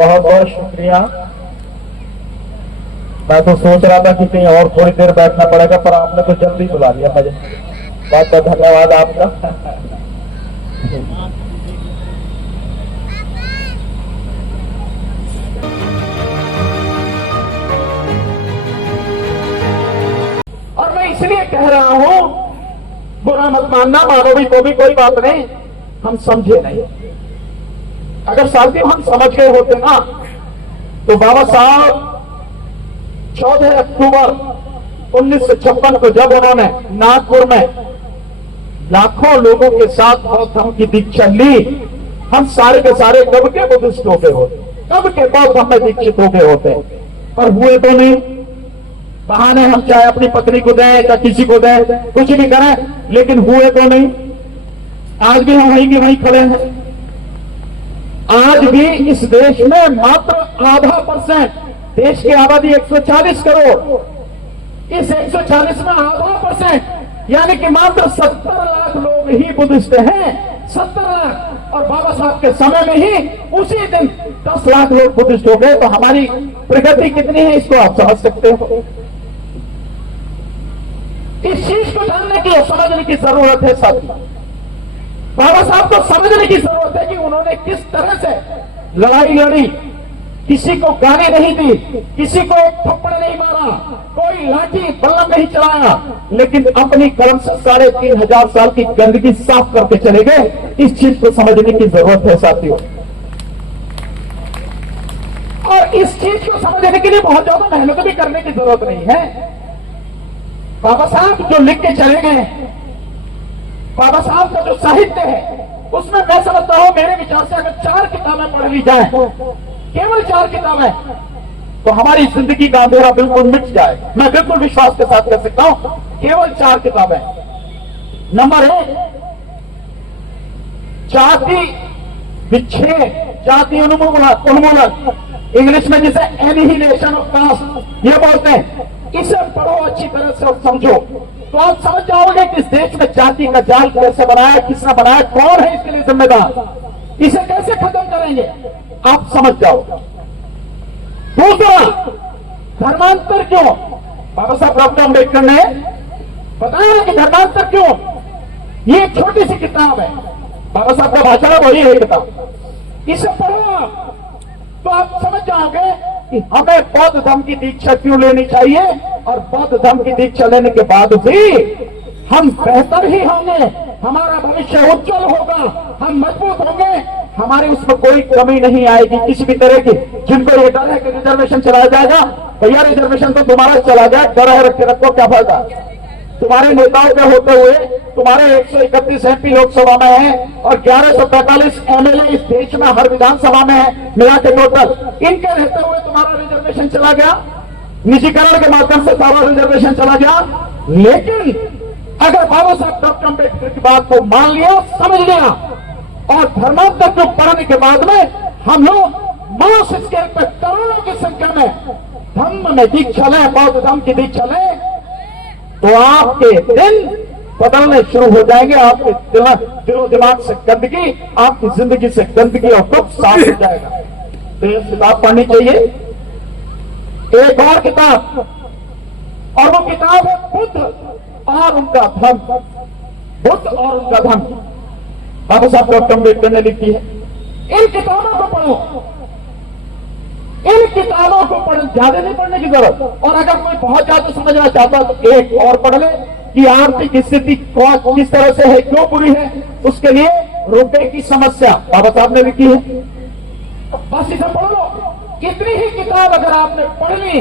बहुत बहुत शुक्रिया। मैं तो सोच रहा था कि कहीं और थोड़ी देर बैठना पड़ेगा, पर आपने तो जल्दी बुला लिया मुझे। बहुत बहुत धन्यवाद आपका। और मैं इसलिए कह रहा हूं, बुरा मत मानना, मानो भी तो भी कोई बात नहीं, हम समझे नहीं। अगर साथियों हम समझ गए होते ना, तो बाबा साहब 14 अक्टूबर 1956 को जब उन्होंने नागपुर में लाखों लोगों के साथ बौद्ध धर्म की दीक्षा ली, हम सारे के सारे कब के बुद्धिस्ट हो गए होते, कब के बौद्ध धर्म में दीक्षित हो गए होते, पर हुए तो नहीं। बहाने हम चाहे अपनी पत्नी को दें या किसी को दें, कुछ भी करें, लेकिन हुए तो नहीं। आज भी हम वहीं के वहीं खड़े हैं। आज भी इस देश में मात्र आधा %, देश की आबादी 140 करोड़, इस 140 में आधा %, यानी कि मात्र 70 लाख लोग ही बुद्धिस्ट हैं। 70 लाख, और बाबा साहब के समय में ही उसी दिन 10 लाख लोग बुद्धिस्ट हो गए। तो हमारी प्रगति कितनी है, इसको आप समझ सकते हो। इस चीज को जानने की और समझने की जरूरत है साथियों। बाबा साहब को समझने की जरूरत है कि उन्होंने किस तरह से लड़ाई लड़ी, किसी को गाली नहीं दी, किसी को थप्पड़ नहीं मारा, कोई लाठी बल्लम नहीं चलाया, लेकिन अपनी कलम से 3500 साल की गंदगी साफ करके चले गए। इस चीज को समझने की जरूरत है साथियों। और इस चीज को समझने के लिए बहुत ज्यादा मेहनत भी करने की जरूरत नहीं है। बाबा साहब जो लिख के चले गए, बाबा साहब का जो साहित्य है, उसमें मैं समझता हूं, मेरे विचार से अगर 4 किताबें पढ़ ली जाए, केवल 4 किताबें, तो हमारी जिंदगी का अंधेरा बिल्कुल मिट जाए। मैं बिल्कुल विश्वास के साथ कह सकता हूं, केवल 4 किताबें। नंबर 1, जाति विच्छेद, जाति उन्मूलन, इंग्लिश में जिसे एनिहिलेशन ऑफ कास्ट ये बोलते हैं। इसे पढ़ो अच्छी तरह से और समझो, तो आप समझ जाओगे कि इस देश में जाति का जाल कैसे बनाया, किसने बनाया, कौन है इसके लिए जिम्मेदार, इसे कैसे खत्म करेंगे, आप समझ जाओ। दूसरा, धर्मांतर क्यों? बाबा साहब डॉक्टर अम्बेडकर ने बताया कि धर्मांतर क्यों। ये एक छोटी सी किताब है, बाबा साहब का भाषण है, वही है किताब। इसे पढ़ो तो आप समझ जाओगे कि हमें बौद्ध धर्म की दीक्षा क्यों लेनी चाहिए, और बौद्ध धर्म की दीक्षा लेने के बाद भी हम बेहतर ही होंगे, हमारा भविष्य उज्जवल होगा, हम मजबूत होंगे, हमारे उसमें कोई कमी नहीं आएगी किसी भी तरह की। जिनको ये डर है कि रिजर्वेशन चलाया जाएगा, भैया रिजर्वेशन तो तुम्हारा चला जाए, डर है रख के रखो, क्या फायदा। तुम्हारे नेताओं के होते हुए तुम्हारे 131 MP लोकसभा में है और 1145 MLA इस देश में हर विधानसभा में है, मिला के टोटल। इनके रहते हुए तुम्हारा रिजर्वेशन चला गया, निजीकरण के माध्यम से सारा रिजर्वेशन चला गया। लेकिन अगर बाबा साहब डॉक्टर अम्बेडकर की बात को मान लिया, समझ लिया, और धर्मांतर को पढ़ने के बाद में हम लोग मास स्केल पर करोड़ों की संख्या में धर्म में दीक्षा लें, बौद्ध धर्म की दीक्षा लें, तो आपके दिन बदलने शुरू हो जाएंगे। आपके दिलो दिमाग से गंदगी, आपकी जिंदगी से गंदगी और दुख साफ हो जाएगा। तो ये किताब पढ़नी चाहिए। एक और किताब, और वो किताब है बुद्ध और उनका धर्म। बुद्ध और उनका धर्म बाबा साहब डॉक्टर अम्बेडकर ने लिखी है। इन किताबों को पढ़ो, इन किताबों को पढ़, ज्यादा नहीं पढ़ने की जरूरत। और अगर कोई बहुत ज्यादा समझना चाहता है तो एक और पढ़ ले कि आर्थिक स्थिति किस तरह से है, क्यों बुरी है। उसके लिए रुपए की समस्या बाबा साहब ने लिखी है, बस इसे पढ़ लो। इतनी ही किताब अगर आपने पढ़ ली,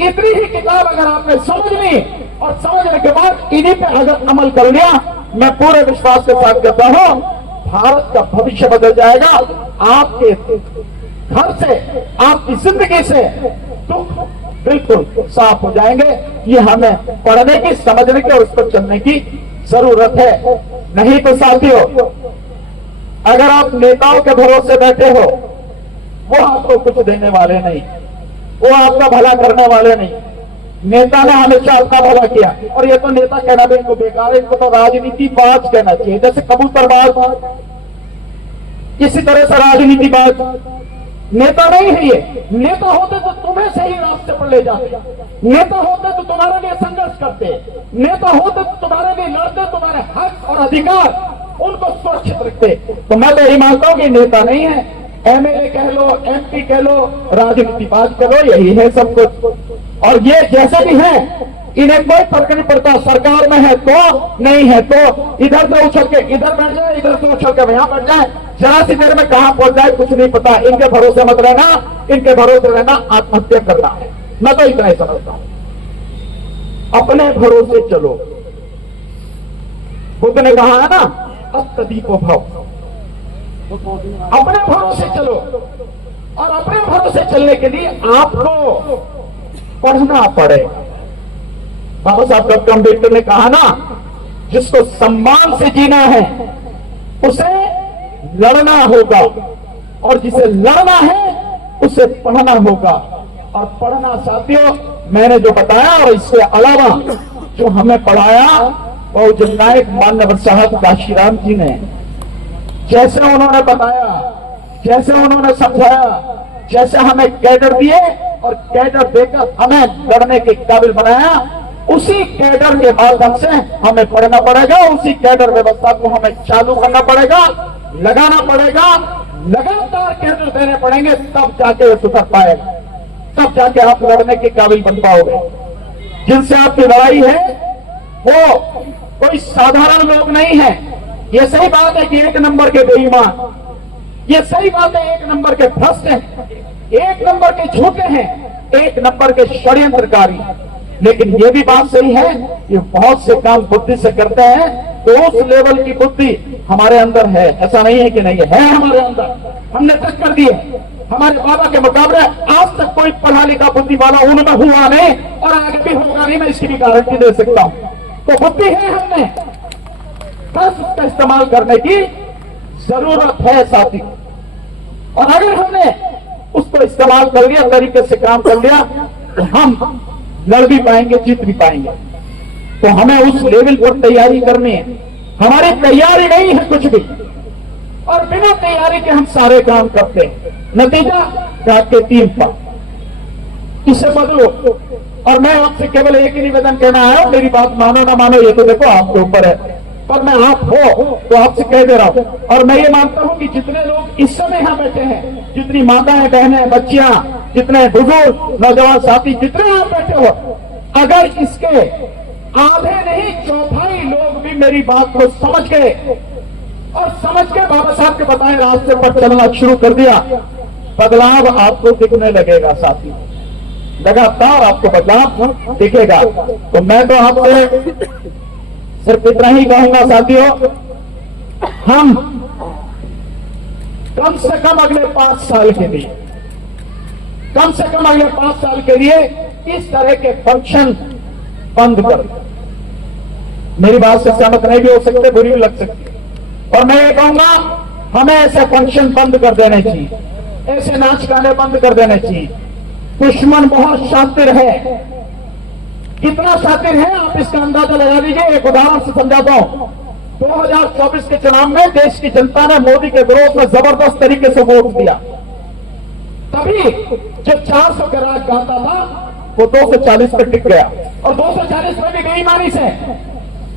इतनी ही किताब अगर आपने समझ ली, और समझने के बाद इन्हीं पे अगर अमल कर लिया, मैं पूरे विश्वास के साथ कहता हूं, भारत का भविष्य बदल जाएगा। आपके घर से, आपकी जिंदगी से दुख बिल्कुल साफ हो जाएंगे। ये हमें पढ़ने की, समझने की और उस पर चलने की जरूरत है। नहीं तो साथियों, अगर आप नेताओं के भरोसे बैठे हो, वो आपको कुछ देने वाले नहीं, वो आपका भला करने वाले नहीं। नेता ने हमेशा आपका भला किया, और ये तो नेता कहना भी इनको बेकार है, इनको तो राजनीतिबाज कहना चाहिए, जैसे कबूतरबाज, इसी तरह से राजनीतिबाज। नेता नहीं है ये। नेता होते तो तुम्हें सही रास्ते पर ले जाते, नेता होते तो तुम्हारे लिए संघर्ष करते, नेता होते तो तुम्हारे लिए लड़ते, तुम्हारे हक और अधिकार उनको सुरक्षित रखते। तो मैं तो यही मानता हूं कि नेता नहीं है, एमएलए कह लो, एमपी कह लो, राजनीति बात करो, यही है सब कुछ। और ये जैसे भी है इन्हें कोई फर्क नहीं पड़ता, सरकार में है तो, नहीं है तो, इधर से उछल के इधर बैठ जाए, इधर से उछल के वहां बैठ जाए, जरा सी देर में कहां पहुंच जाए कुछ नहीं पता। इनके भरोसे मत रहना, इनके भरोसे रहना आत्महत्या करना है। मैं तो इतना ही समझता हूं, अपने भरोसे चलो। बुद्ध ने कहा है ना, अस्तदीपो भव, अपने भरोसे चलो। और अपने भरोसे चलने के लिए आपको पढ़ना पड़ेगा। बाबा साहब डॉक्टर अम्बेडकर ने कहा ना, जिसको सम्मान से जीना है उसे लड़ना होगा, और जिसे लड़ना है उसे पढ़ना होगा। और पढ़ना साथियों, मैंने जो बताया और इसके अलावा जो हमें पढ़ाया वो जननायक माननीय साहब काशीराम जी ने, जैसे उन्होंने बताया, जैसे उन्होंने समझाया, जैसे हमें कैडर दिए और कैडर देकर हमें लड़ने के काबिल बनाया, उसी कैडर के माध्यम से हमें पढ़ना पड़ेगा, उसी कैडर व्यवस्था को हमें चालू करना पड़ेगा, लगाना पड़ेगा, लगातार कैडर देने पड़ेंगे, तब जाके वो सुधर पाएगा, तब जाके आप लड़ने के काबिल बन पाओगे। जिनसे आपकी लड़ाई है वो कोई साधारण लोग नहीं है। ये सही बात है कि एक नंबर के बेईमान, ये सही बात है एक नंबर के भ्रष्ट हैं, एक नंबर के झूठे हैं, एक नंबर के षड्यंत्रकारी। लेकिन ये भी बात सही है कि बहुत से काम बुद्धि से करते हैं, तो उस लेवल की बुद्धि हमारे अंदर है, ऐसा नहीं है कि नहीं है हमारे अंदर। हमने तक कर दिए, हमारे बाबा के मुकाबले आज तक कोई पढ़ा लिखा बुद्धि वाला उनमें हुआ नहीं और आगे भी होगा नहीं, मैं इसकी भी गारंटी दे सकता हूं। तो बुद्धि है हमने, बस उसका इस्तेमाल करने की जरूरत है साथी। और अगर हमने उसको इस्तेमाल कर लिया, तरीके से काम कर लिया, तो हम लड़ भी पाएंगे, जीत भी पाएंगे। तो हमें उस लेवल पर तैयारी करनी है। हमारी तैयारी नहीं है कुछ भी, और बिना तैयारी के हम सारे काम करते हैं, नतीजा रात के 3 पर। इससे बदलो। और मैं आपसे केवल एक ही निवेदन कहना आया हूं, मेरी बात मानो ना मानो ये तो देखो आपके ऊपर है, पर मैं आप हो तो आपसे कह दे रहा हूं। और मैं ये मानता हूं कि जितने लोग इस समय यहां बैठे हैं, जितनी माताएं, बहनें, बच्चियां, जितने बुजुर्ग, नौजवान साथी, जितने आप बैठे हो, अगर इसके आधे नहीं चौथाई लोग भी मेरी बात को समझ गए और समझ के बाबा साहब के बताए रास्ते पर चलना शुरू कर दिया, बदलाव आपको दिखने लगेगा साथी, लगातार आपको बदलाव दिखेगा। तो मैं तो आपसे सिर्फ इतना ही कहूंगा साथियों, हम कम से कम अगले 5 साल के लिए, कम से कम अगले 5 साल के लिए इस तरह के फंक्शन बंद कर। मेरी बात से सहमत नहीं भी हो सकते, बुरी भी लग सकती, और मैं ये कहूंगा हमें ऐसे फंक्शन बंद कर देने चाहिए, ऐसे नाच गाने बंद कर देने चाहिए। दुश्मन बहुत शातिर है, कितना शातिर है आप इसका अंदाजा लगा लीजिए। एक उदाहरण से समझाता हूं, 2024 के चुनाव में देश की जनता ने मोदी के विरोध में जबरदस्त तरीके से वोट दिया। तभी जो 400 के राज गाता था वो 240 पर टिक गया, और 240 में भी बेईमानी से,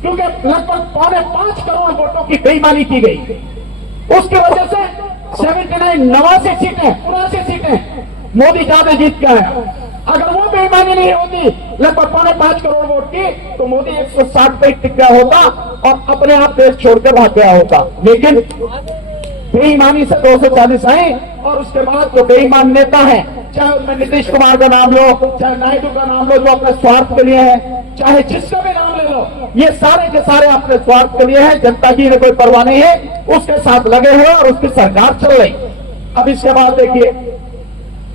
क्योंकि लगभग 5.25 करोड़ वोटों की बेईमानी की गई। उसकी वजह से 89 सीटें 79 सीटें मोदी ज्यादा जीत के आया। अगर वो बेईमानी नहीं होती, लगभग 5.25 करोड़ वोट की, तो मोदी 160 पे टिक गया होता और अपने आप देश छोड़कर भाग गया होता। लेकिन बेईमानी से 240 आई, और उसके बाद जो बेईमान नेता है, चाहे उसमें नीतीश कुमार का नाम लो, चाहे नायडू का नाम लो जो अपने स्वार्थ के लिए है, चाहे जिसका भी नाम ले लो, ये सारे के सारे अपने स्वार्थ के लिए है, जनता की इन्हें कोई परवाह नहीं है, उसके साथ लगे हुए और उसकी सरकार चल रही। अब इसके बाद देखिए,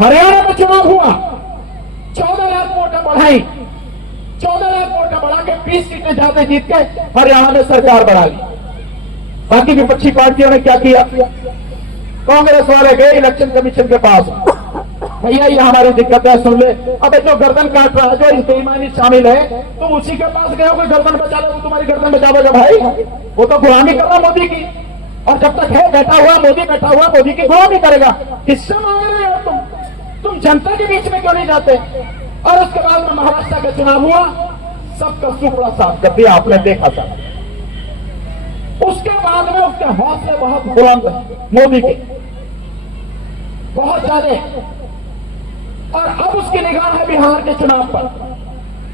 हरियाणा में चुनाव हुआ, 14 लाख वोटें बढ़ाई, 14 लाख वोटें बढ़ा के 20 सीटें ज्यादा जीत के हरियाणा में सरकार बढ़ा ली। बाकी विपक्षी पार्टियों ने क्या किया? कांग्रेस वाले गए इलेक्शन कमीशन के पास, भैया ये हमारी दिक्कत है सुन ले। अबे जो गर्दन काट रहा है, जो इस बेईमानी शामिल है, तुम उसी के पास गए हो कि गर्दन बचा लो, तुम्हारी गर्दन बचा लो भाई, वो तो गुलामी कर रहा मोदी की। और जब तक है बैठा हुआ मोदी की गुलामी करेगा। किससे मांग रहे हो तुम जनता के बीच में क्यों नहीं जाते? और उसके बाद में महाराष्ट्र का चुनाव हुआ, सबका सुपड़ा साफ कर दिया, आपने देखा था। उसके बाद में उसके हौसले बहुत बुलंद है मोदी के, बहुत ज्यादा। और अब उसकी निगाह है बिहार के चुनाव पर।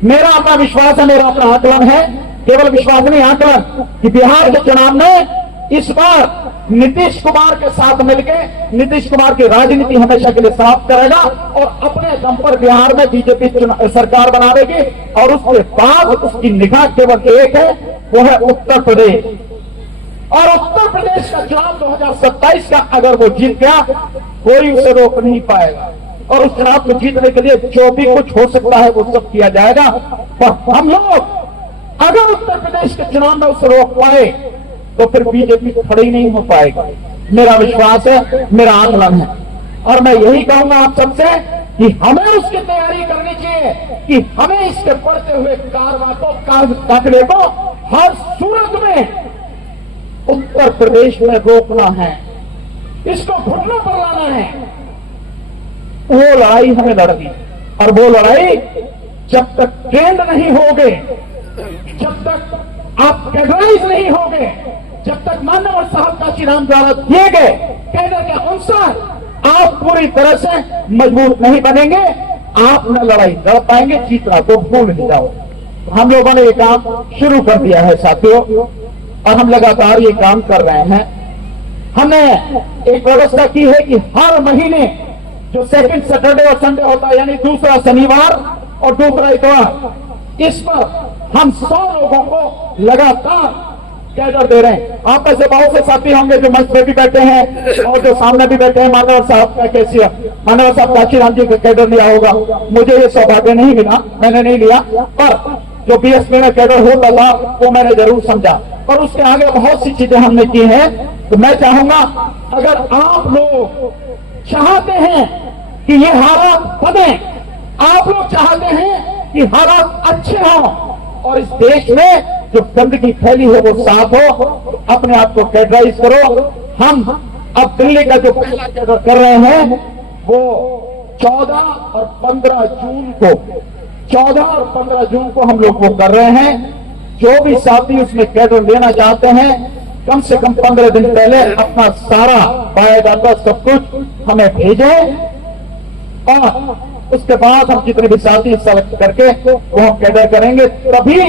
मेरा अपना विश्वास है, मेरा अपना आकलन है, केवल विश्वास नहीं आकलन, कि बिहार के चुनाव में इस बार नीतीश कुमार के साथ मिलकर नीतीश कुमार की राजनीति हमेशा के लिए समाप्त करेगा और अपने दम पर बिहार में बीजेपी सरकार बनाएगी। और उसके बाद उसकी निगाह केवल एक है, वो है उत्तर प्रदेश। और उत्तर प्रदेश का चुनाव 2027 का अगर वो जीत गया, कोई उसे रोक नहीं पाएगा। और उस चुनाव को जीतने के लिए जो भी कुछ हो सकता है वो सब किया जाएगा। पर हम लोग अगर उत्तर प्रदेश के चुनाव में उसे रोक पाए तो फिर बीजेपी खड़ी नहीं हो पाएगी। मेरा विश्वास है, मेरा आकलन है। और मैं यही कहूंगा आप सबसे कि हमें उसकी तैयारी करनी चाहिए कि हमें इसके बढ़ते हुए काफिले को हर सूरत में उत्तर प्रदेश में रोकना है, इसको घुटनों पर लाना है। वो लड़ाई हमें लड़नी, और वो लड़ाई जब तक ट्रेंड नहीं होगे, जब तक आप कैडराइज नहीं होगे, जब तक मान्यवर साहब का चिराम द्वारा दिए गए कैडर के अनुसार आप पूरी तरह से मजबूत नहीं बनेंगे, आप न लड़ाई लड़ पाएंगे, जीतना तो भूल नहीं जाओ। हम लोगों ने ये काम शुरू कर दिया है साथियों, और हम लगातार ये काम कर रहे हैं। हमने एक व्यवस्था की है कि हर महीने जो सेकंड सैटरडे और संडे होता है, यानी दूसरा शनिवार और दूसरा इतवार, इस पर हम 100 लोगों को लगातार कैडर दे रहे हैं। आप में से बहुत से साथी होंगे जो मंच पे भी बैठे हैं और जो सामने भी बैठे हैं। मानव साहब का कैसे मानव साहब काशीराम जी का कैडर लिया होगा, मुझे ये सौभाग्य नहीं मिला, मैंने नहीं लिया, पर जो बीएसपी में कैडर होता था वो मैंने जरूर समझा। और उसके आगे बहुत सी चीजें हमने की हैं। तो मैं चाहूंगा, अगर आप लोग चाहते हैं कि ये हालात बने, आप लोग चाहते हैं कि हालात अच्छे हों और इस देश में जो गंदगी फैली है वो साफ हो, तो अपने आप को कैडराइज करो। हम अब दिल्ली का जो पहला कैडर कर रहे हैं वो 14 और 15 जून को 14 और 15 जून को हम लोग वो कर रहे हैं। जो भी साथी उसमें कैडर लेना चाहते हैं, कम से कम 15 दिन पहले अपना सारा बायोडाटा सब कुछ हमें भेजें, और उसके बाद हम जितने भी साथी सेलेक्ट करके वो हम कैडर करेंगे, तभी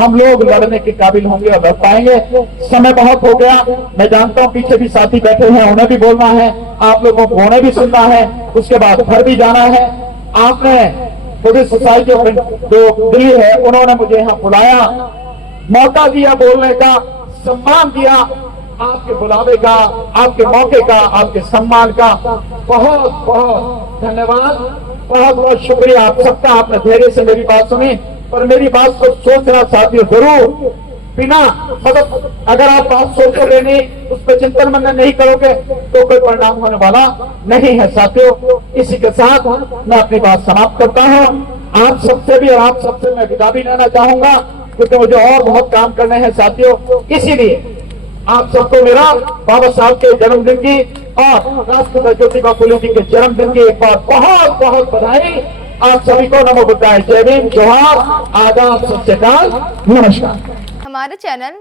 हम लोग लड़ने के काबिल होंगे और लड़ पाएंगे। समय बहुत हो गया, मैं जानता हूं पीछे भी साथी बैठे हैं, उन्हें भी बोलना है, आप लोगों को उन्हें भी सुनना है, उसके बाद घर भी जाना है। आपने पुलिस सोसाइटी जो दिल्ली है उन्होंने मुझे यहाँ बुलाया, मौका दिया बोलने का, सम्मान दिया, आपके बुलावे का, आपके मौके का, आपके सम्मान का बहुत बहुत धन्यवाद, बहुत बहुत शुक्रिया आप सबका। आपने धैर्य से मेरी बात सुनी, पर मेरी बात को सोचना साथियों जरूर, बिना मतलब अगर आप बात सोचोगे नहीं, उस पर चिंतन मनन नहीं करोगे तो कोई परिणाम होने वाला नहीं है साथियों। इसी के साथ मैं अपनी बात समाप्त करता हूँ। आप सबसे भी और आप सबसे मैं विदा भी लेना चाहूंगा, क्योंकि मुझे और बहुत काम करने हैं साथियों। इसीलिए आप सबको मेरा बाबा साहब के जन्मदिन की और राष्ट्रपिता ज्योतिबा फुले जी के जन्मदिन की एक बार बहुत बहुत बधाई। आप सभी को नमो बुद्धाय, जय भीम, जोहार, आदाब, सत श्री अकाल, नमस्कार। हमारे चैनल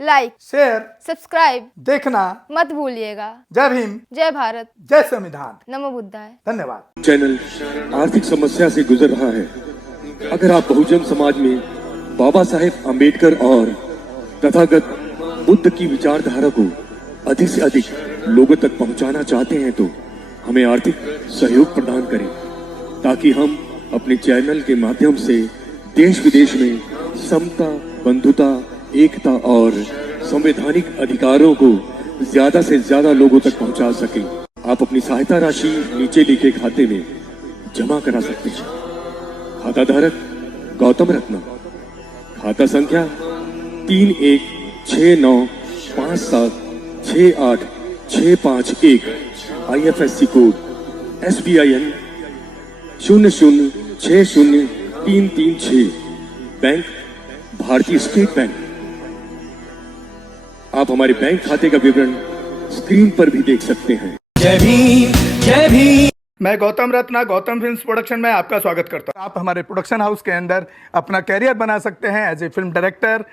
लाइक, शेयर, सब्सक्राइब देखना मत भूलिएगा। जय भीम, जय भारत, जय संविधान, नमो बुद्धाय। धन्यवाद। चैनल आर्थिक समस्या से गुजर रहा है। अगर आप बहुजन समाज में बाबा साहेब अम्बेडकर और तथागत बुद्ध की विचारधारा को अधिक से अधिक लोगों तक पहुंचाना चाहते हैं तो हमें आर्थिक सहयोग प्रदान करें, ताकि हम अपने चैनल के माध्यम से देश विदेश में समता, बंधुता, एकता और संवैधानिक अधिकारों को ज्यादा से ज्यादा लोगों तक पहुंचा सकें। आप अपनी सहायता राशि नीचे लिखे खाते में जमा करा सकते हैं। खाता धारक गौतम रत्ना, खाता संख्या 3169576865 IFSC कोड SBIN 0060336, बैंक भारतीय स्टेट बैंक। आप हमारे बैंक खाते का विवरण स्क्रीन पर भी देख सकते हैं। जय भीम, जय भीम। मैं गौतम रत्ना गौतम फिल्म्स प्रोडक्शन में आपका स्वागत करता हूं। आप हमारे प्रोडक्शन हाउस के अंदर अपना कैरियर बना सकते हैं as a film director,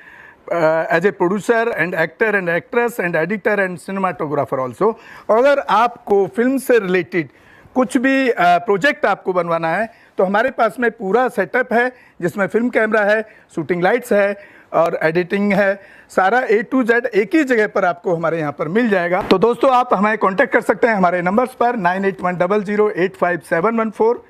as a producer and actor and actress and editor and cinematographer also. अगर आपको फिल्म से रिलेटेड कुछ भी प्रोजेक्ट आपको बनवाना है तो हमारे पास में पूरा सेटअप है, जिसमें फिल्म कैमरा है, शूटिंग लाइट्स है और एडिटिंग है। सारा A to Z एक ही जगह पर आपको हमारे यहाँ पर मिल जाएगा। तो दोस्तों, आप हमें कांटेक्ट कर सकते हैं हमारे नंबर्स पर 9810085714।